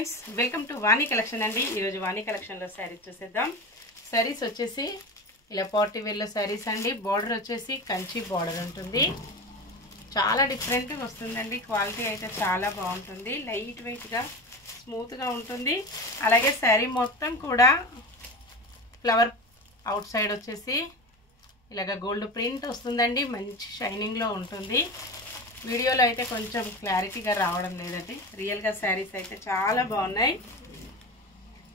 Friends, welcome to Vani collection అండి. ఈరోజు వాణి కలెక్షన్లో శారీస్ చూసేద్దాం. శారీస్ వచ్చేసి ఇలా పార్టీ వేర్లో శారీస్ అండి. బార్డర్ వచ్చేసి కంచి బార్డర్ ఉంటుంది. చాలా డిఫరెంట్గా వస్తుందండి. క్వాలిటీ అయితే చాలా బాగుంటుంది. లైట్ వెయిట్గా స్మూత్గా ఉంటుంది. అలాగే శారీ మొత్తం కూడా ఫ్లవర్ అవుట్ సైడ్ వచ్చేసి ఇలాగ గోల్డ్ ప్రింట్ వస్తుందండి. మంచి షైనింగ్లో ఉంటుంది. వీడియోలో అయితే కొంచెం క్లారిటీగా రావడం లేదండి. రియల్గా శారీస్ అయితే చాలా బాగున్నాయి.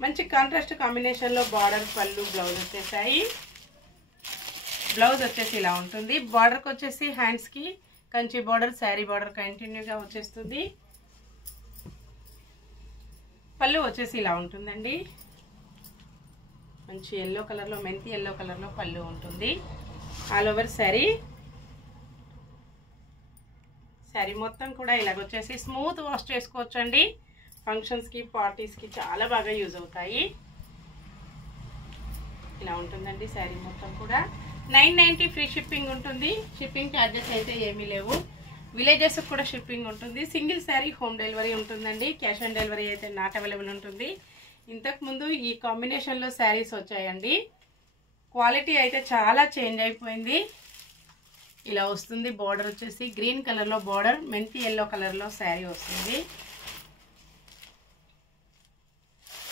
మంచి కాంట్రాస్ట్ కాంబినేషన్లో బార్డర్, పళ్ళు, బ్లౌజ్ వచ్చేసాయి. బ్లౌజ్ వచ్చేసి ఇలా ఉంటుంది. బార్డర్కి వచ్చేసి హ్యాండ్స్కి కంచి బార్డర్, శారీ బార్డర్ కంటిన్యూగా వచ్చేస్తుంది. పళ్ళు వచ్చేసి ఇలా ఉంటుందండి. మంచి ఎల్లో కలర్లో, మెంతి ఎల్లో కలర్లో పళ్ళు ఉంటుంది. ఆల్ ఓవర్ శారీ మొత్తం కూడా ఇలాగొచ్చేసి స్మూత్ వాష్ చేసుకోవచ్చు అండి. ఫంక్షన్స్కి, పార్టీస్కి చాలా బాగా యూజ్ అవుతాయి. ఇలా ఉంటుందండి శారీ మొత్తం కూడా. 990 ఫ్రీ షిప్పింగ్ ఉంటుంది. షిప్పింగ్ ఛార్జెస్ అయితే ఏమీ లేవు. విలేజెస్ కూడా షిప్పింగ్ ఉంటుంది. సింగిల్ శారీ హోమ్ డెలివరీ ఉంటుందండి. క్యాష్ ఆన్ డెలివరీ అయితే నాట్ అవైలబుల్ ఉంటుంది. ఇంతకుముందు ఈ కాంబినేషన్లో శారీస్ వచ్చాయండి. క్వాలిటీ అయితే చాలా చేంజ్ అయిపోయింది. ఇలా వస్తుంది. బార్డర్ వచ్చేసి గ్రీన్ కలర్లో బార్డర్, మెంతి ఎల్లో కలర్లో శారీ వస్తుంది.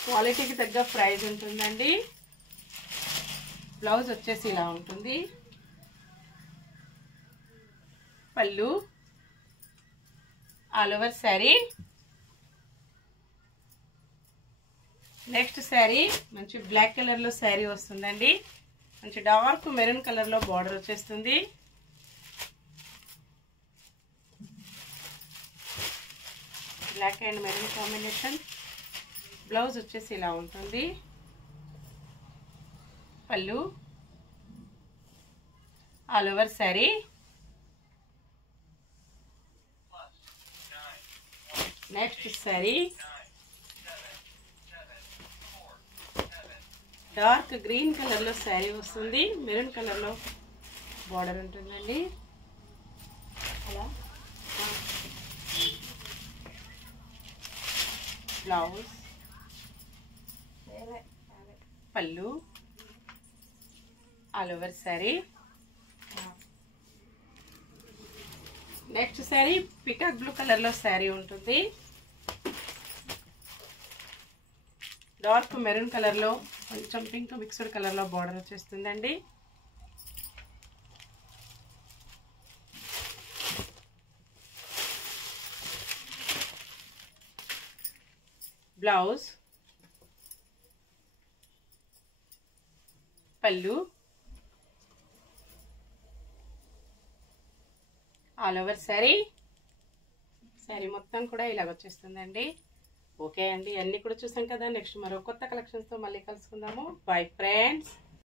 క్వాలిటీకి తగ్గ ప్రైస్ ఉంటుందండి. బ్లౌజ్ వచ్చేసి ఇలా ఉంటుంది. పళ్ళు, all over sari. Next sari మంచి బ్లాక్ కలర్లో శారీ వస్తుందండి. మంచి డార్క్ మెరూన్ కలర్లో బార్డర్ వచ్చేస్తుంది. Black and maroon combination. Blouse వచ్చేసి ఇలా ఉంటుంది. పళ్ళు, all over sari. Next sari dark green కలర్లో శారీ వస్తుంది. మెరూన్ కలర్లో బార్డర్ ఉంటుందండి. అలా బ్లౌజ్, పళ్ళు, all over sari. Next sari peacock blue కలర్లో శారీ ఉంటుంది. డార్క్ మెరూన్ కలర్లో కొంచెం పింక్ మిక్స్డ్ కలర్లో బార్డర్ వచ్చేస్తుందండి. బ్లౌజ్, పళ్ళు, ఆల్ ఓవర్ శారీ. శారీ మొత్తం కూడా ఇలాగ వచ్చేస్తుందండి. ఓకే అండి, అన్నీ కూడా చూసాం కదా. నెక్స్ట్ మరో కొత్త కలెక్షన్స్తో మళ్ళీ కలుసుకుందాము. Bye friends.